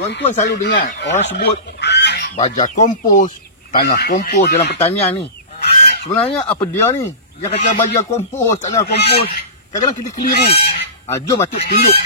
Tuan-tuan selalu dengar orang sebut baja kompos, tanah kompos dalam pertanian ni. Sebenarnya apa dia ni? Yang kata baja kompos, tanah kompos. Kadang-kadang kita keliru. Jom Atuk tunjuk.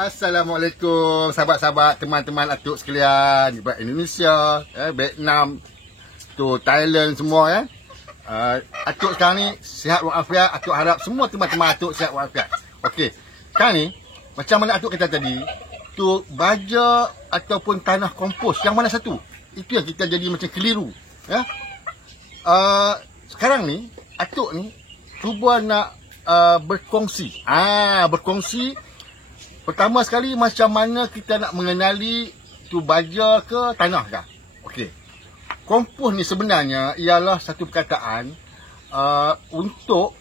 Assalamualaikum sahabat-sahabat, teman-teman Atuk sekalian di Indonesia, Vietnam, tu Thailand semua ya. Atuk sekarang ni sihat walafiat. Atuk harap semua teman-teman Atuk sihat walafiat. Okey. Sekarang ni macam mana Atuk kata tadi, tu baja ataupun tanah kompos yang mana satu? Itu yang kita jadi macam keliru, ya. Sekarang ni Atuk ni cuba nak berkongsi. Berkongsi. Pertama sekali, macam mana kita nak mengenali tu baja ke tanah ke? Okey. Kompos ni sebenarnya ialah satu perkataan untuk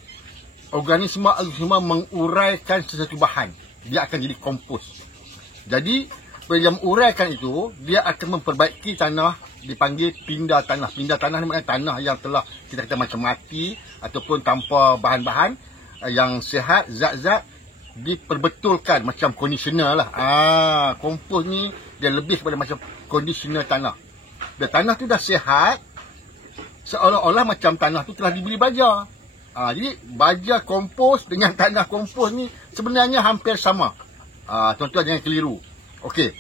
organisma menguraikan sesuatu bahan. Dia akan jadi kompos. Jadi, bila dia menguraikan itu, dia akan memperbaiki tanah, dipanggil pindah tanah. Pindah tanah ni maknanya tanah yang telah kita kata macam mati ataupun tanpa bahan-bahan yang sihat, zat-zat diperbetulkan macam conditioner lah. Kompos ni dia lebih kepada macam conditioner tanah. Dan tanah tu dah sihat, seolah-olah macam tanah tu telah dibeli baja. Jadi baja kompos dengan tanah kompos ni sebenarnya hampir sama. Tuan-tuan jangan keliru. Okey.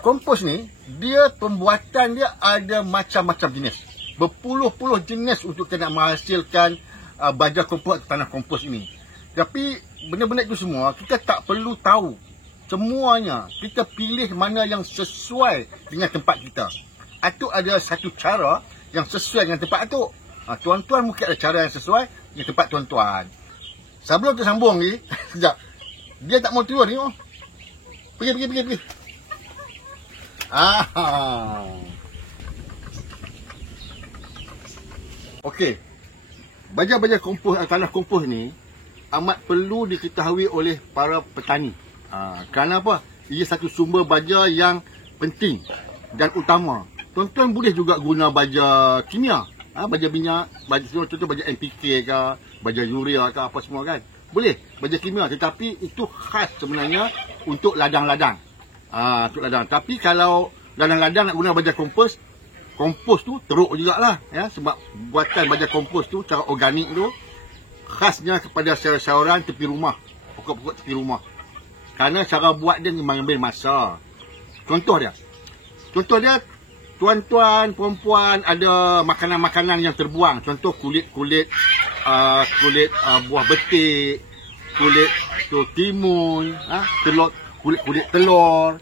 Kompos ni, dia pembuatan dia ada macam-macam jenis. Berpuluh-puluh jenis untuk kita nak menghasilkan baja kompos atau tanah kompos ini. Tapi benda-benda itu semua kita tak perlu tahu semuanya. Kita pilih mana yang sesuai dengan tempat kita. Atuk ada satu cara yang sesuai dengan tempat Atuk. Tuan-tuan mungkin ada cara yang sesuai dengan tempat tuan-tuan. Sebelum kita sambung ni, sekejap. Dia tak mau turun ni. Pergi. Okey. Baja-baja kompos, tanah kompos ni amat perlu diketahui oleh para petani. Kerana apa? Ia satu sumber baja yang penting dan utama. Tuan-tuan boleh juga guna baja kimia. Baja minyak, contoh baja NPK ke, baja urea ke apa semua kan. Boleh, baja kimia. Tetapi itu khas sebenarnya untuk ladang-ladang. Untuk ladang. Tapi kalau ladang-ladang nak guna baja kompos, kompos tu teruk jugalah. Ya, sebab buatan baja kompos tu, cara organik tu, khasnya kepada sayur-sayuran tepi rumah, pokok-pokok tepi rumah. Kerana cara buat dia mengambil masa. Contoh dia, tuan-tuan, perempuan ada makanan-makanan yang terbuang. Contoh kulit buah betik, kulit timun, kulit telur.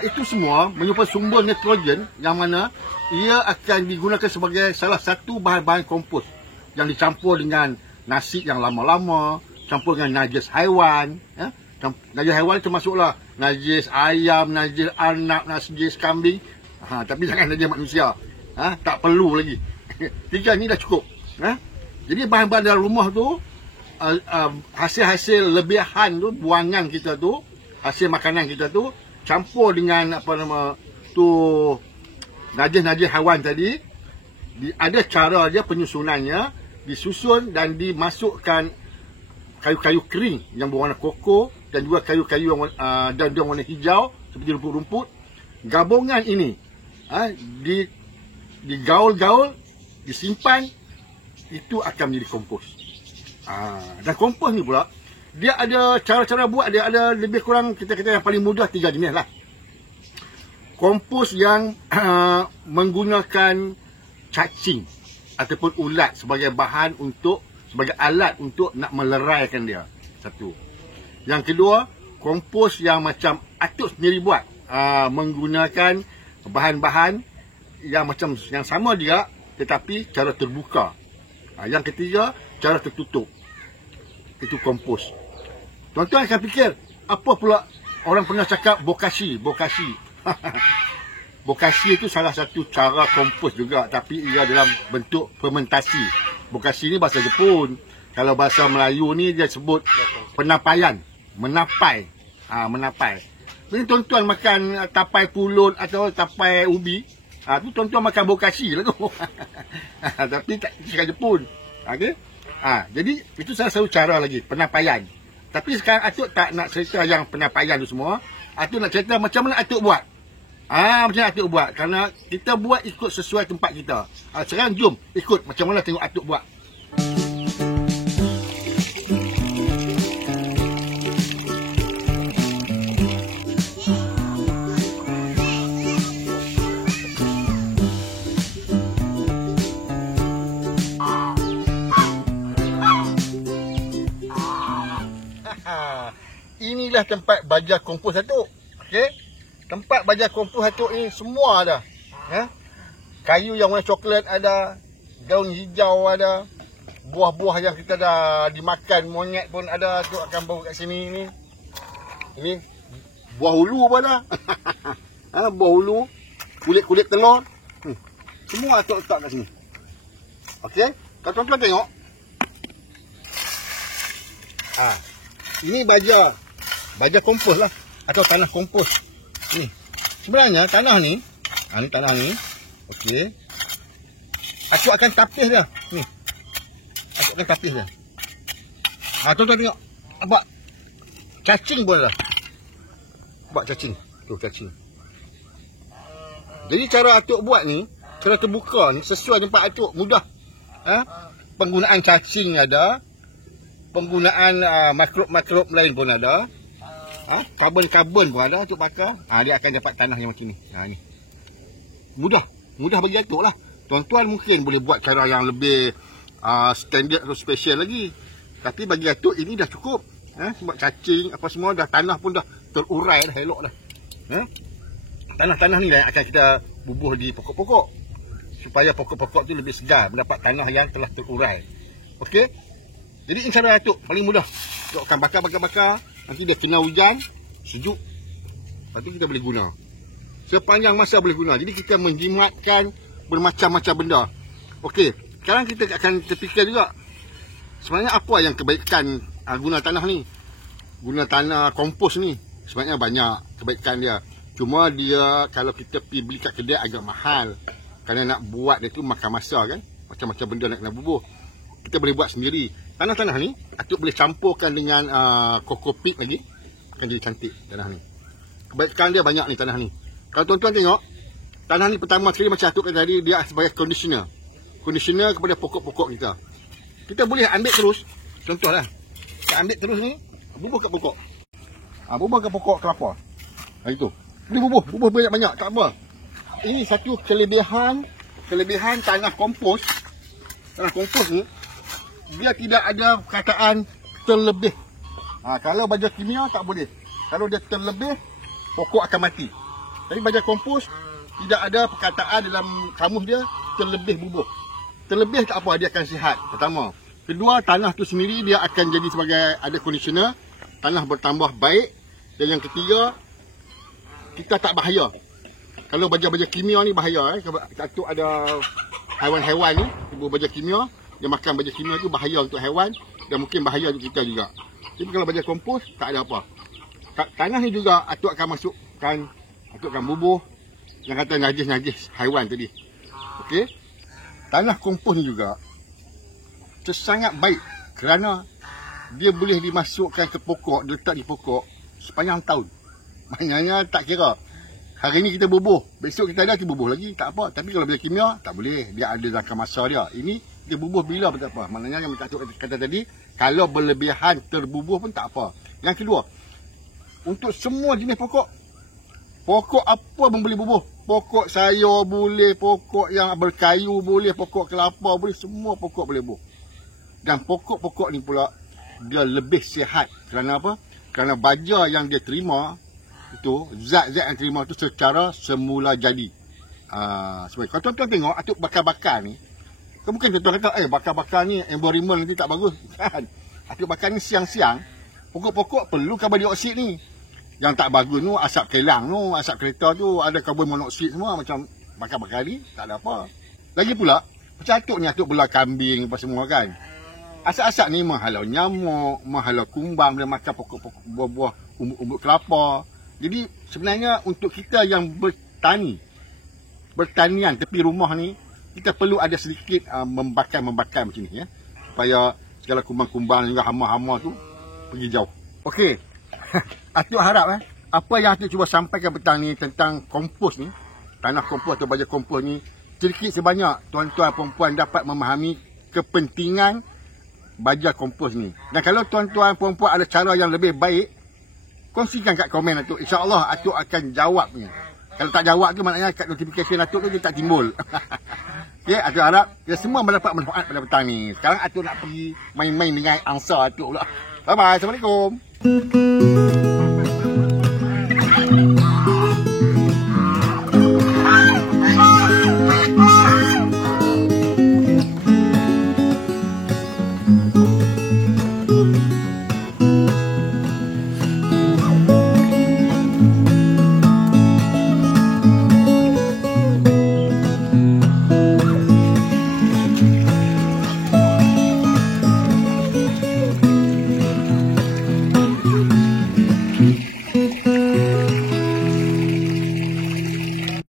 Itu semua menyumbang sumber nitrogen yang mana ia akan digunakan sebagai salah satu bahan-bahan kompos yang dicampur dengan nasi yang lama-lama, campur dengan najis haiwan. Najis haiwan termasuklah najis ayam, najis anak, najis kambing. Tapi jangan najis manusia. Tak perlu lagi. 3 ni dah cukup. Jadi bahan-bahan dalam rumah tu, hasil-hasil lebihan tu, buangan kita tu, hasil makanan kita tu, campur dengan najis-najis haiwan tadi. Ada cara dia penyusunannya. Disusun dan dimasukkan kayu-kayu kering yang berwarna koko dan juga kayu-kayu yang warna hijau seperti rumput-rumput. Gabungan ini digaul-gaul, disimpan, itu akan menjadi kompos. Dan kompos ni pula dia ada cara-cara buat. Dia ada lebih kurang, kita kata yang paling mudah 3 jenis lah. Kompos yang menggunakan cacing ataupun ulat sebagai bahan sebagai alat untuk nak meleraikan dia. Satu. Yang kedua, kompos yang macam Atuk sendiri buat. Menggunakan bahan-bahan yang sama juga, tetapi cara terbuka. Yang ketiga, cara tertutup. Itu kompos. Tuan-tuan akan fikir, apa pula orang pernah cakap bokashi? Bokashi itu salah satu cara kompos juga, tapi ia dalam bentuk fermentasi. Bokashi ni bahasa Jepun. Kalau bahasa Melayu ni dia sebut penapaian. Menapai. Menapai. Jadi tuan-tuan makan tapai pulut atau tapai ubi, tu tuan-tuan makan bokashi lah tu. Tapi tak cakap Jepun. Okey. Jadi itu salah satu cara lagi, penapaian. Tapi sekarang Atuk tak nak cerita yang penapaian tu semua. Atuk nak cerita macam mana Atuk buat. Macam mana Atuk buat. Kerana kita buat ikut sesuai tempat kita. Sekarang jom ikut macam mana tengok Atuk buat. Inilah tempat baja kompos Atuk. Okey. Tempat baja kompos Atuk ni semua ada. Kayu yang warna coklat ada, daun hijau ada, buah-buah yang kita dah dimakan monyet pun ada. Atuk akan bawa kat sini ni. Ini buah hulu pun ada. Buah hulu, kulit-kulit telur. Semua Atuk letak kat sini. Okey. Kalau tuan-tuan tengok. Ini baja kompos lah, atau tanah kompos. Ni. Sebenarnya tanah ni, ni tanah ni. Okey. Atuk akan tapis dia. Ni. Atuk akan tapis dia. Tuan-tuan tengok. Nampak? Cacing pun ada. Nampak cacing? Tu cacing. Jadi cara Atuk buat ni, cara terbuka ni sesuai tempat Atuk, mudah. Penggunaan cacing ada. Penggunaan makrob-makrob lain pun ada. Karbon-karbon pun ada Atuk pakai. Dia akan dapat tanah yang macam ni. Ni. Mudah bagi Atuk lah. Tuan-tuan mungkin boleh buat cara yang lebih standard atau special lagi. Tapi bagi Atuk ini dah cukup. Sebab cacing apa semua dah, tanah pun dah terurai dah, elok dah. Tanah-tanah ni akan kita bubuh di pokok-pokok. Supaya pokok-pokok tu lebih segar, mendapat tanah yang telah terurai. Okey. Jadi ini cara Atuk paling mudah. Atuk akan bakar. Nanti dia kena hujan, sejuk. Lepas tu kita boleh guna. Sepanjang masa boleh guna. Jadi kita menjimatkan bermacam-macam benda. Okey. Sekarang kita akan terfikir juga. Sebenarnya apa yang kebaikan guna tanah ni? Guna tanah kompos ni. Sebenarnya banyak kebaikan dia. Cuma dia kalau kita pergi beli kat kedai agak mahal. Kerana nak buat dia tu makan masa kan. Macam-macam benda nak kena bubuh. Kita boleh buat sendiri. Tanah-tanah ni Atuk boleh campurkan dengan kokopit lagi, akan jadi cantik tanah ni. Kebaikan dia banyak ni tanah ni. Kalau tuan-tuan tengok, tanah ni pertama sekali macam Atuk kata tadi, dia sebagai conditioner kepada pokok-pokok kita. Kita boleh ambil terus, contohlah. Kita ambil terus ni, bubuh kat pokok. Bubuh kat pokok kelapa. Itu. Boleh bubuh banyak-banyak, tak apa. Ini satu kelebihan tanah kompos. Tanah kompos ni dia tidak ada perkataan terlebih. Kalau baja kimia tak boleh. Kalau dia terlebih, pokok akan mati. Tapi baja kompos tidak ada perkataan dalam kamus dia terlebih bubuh. Terlebih tak apa, dia akan sihat. Pertama. Kedua, tanah tu sendiri dia akan jadi sebagai ada conditioner. Tanah bertambah baik. Dan yang ketiga, kita tak bahaya. Kalau baja-baja kimia ni bahaya. Satu ada haiwan-haiwan ni, ibu baja kimia. Dia makan baja kimia tu bahaya untuk haiwan dan mungkin bahaya untuk kita juga. Tapi kalau baja kompos tak ada apa. Tanah ni juga Atuk akan masukkan, Atuk akan bubuh yang kata najis-najis haiwan tadi. Okey. Tanah kompos ni juga sangat baik kerana dia boleh dimasukkan ke pokok, diletak di pokok sepanjang tahun. Maknanya tak kira. Hari ni kita bubuh, besok kita ada kita bubuh lagi, tak apa. Tapi kalau baja kimia tak boleh, dia ada jangka masa dia. Ini dia bubuh bila pun tak apa. Maknanya yang Atuk kata tadi, kalau berlebihan terbubuh pun tak apa. Yang kedua, untuk semua jenis pokok, pokok apa pun boleh bubuh. Pokok sayur boleh, pokok yang berkayu boleh, pokok kelapa boleh, semua pokok boleh bubuh. Dan pokok-pokok ni pula dia lebih sihat. Kerana apa? Kerana baja yang dia terima itu, zat-zat yang terima tu secara semula jadi. Sebab kalau tuan-tuan tengok Atuk bakar-bakar ni, Kan bukan contoh kata, bakar-bakar ni environment nanti tak bagus. Kan? Atuk bakar ni siang-siang, pokok-pokok perlu karbon dioksida ni. Yang tak bagus tu, asap kelang tu, asap kereta tu, ada karbon monoksida semua. Macam bakar-bakar ni, tak ada apa. Lagi pula, macam atuk ni, atuk belah kambing apa semua kan. Asap-asap ni menghalau nyamuk, menghalau kumbang, dia makan pokok-pokok buah-buah, umbut kelapa. Jadi sebenarnya untuk kita yang bertanian tepi rumah ni, kita perlu ada sedikit membakar macam ni ya. Supaya segala kumbang-kumbang juga hama-hama tu pergi jauh. Okey. Atuk harap apa yang atuk cuba sampaikan petang ni tentang kompos ni, tanah kompos atau baja kompos ni, sedikit sebanyak tuan-tuan perempuan dapat memahami kepentingan baja kompos ni. Dan kalau tuan-tuan perempuan ada cara yang lebih baik, kongsikan kat komen atuk. InsyaAllah atuk akan jawabnya. Kalau tak jawab tu maknanya kat notification atuk tu dia tak timbul. Okay, atuk harap kita semua mendapat manfaat pada petang ni. Sekarang atuk nak pergi main-main dengan angsa atuk pula. Bye-bye. Assalamualaikum.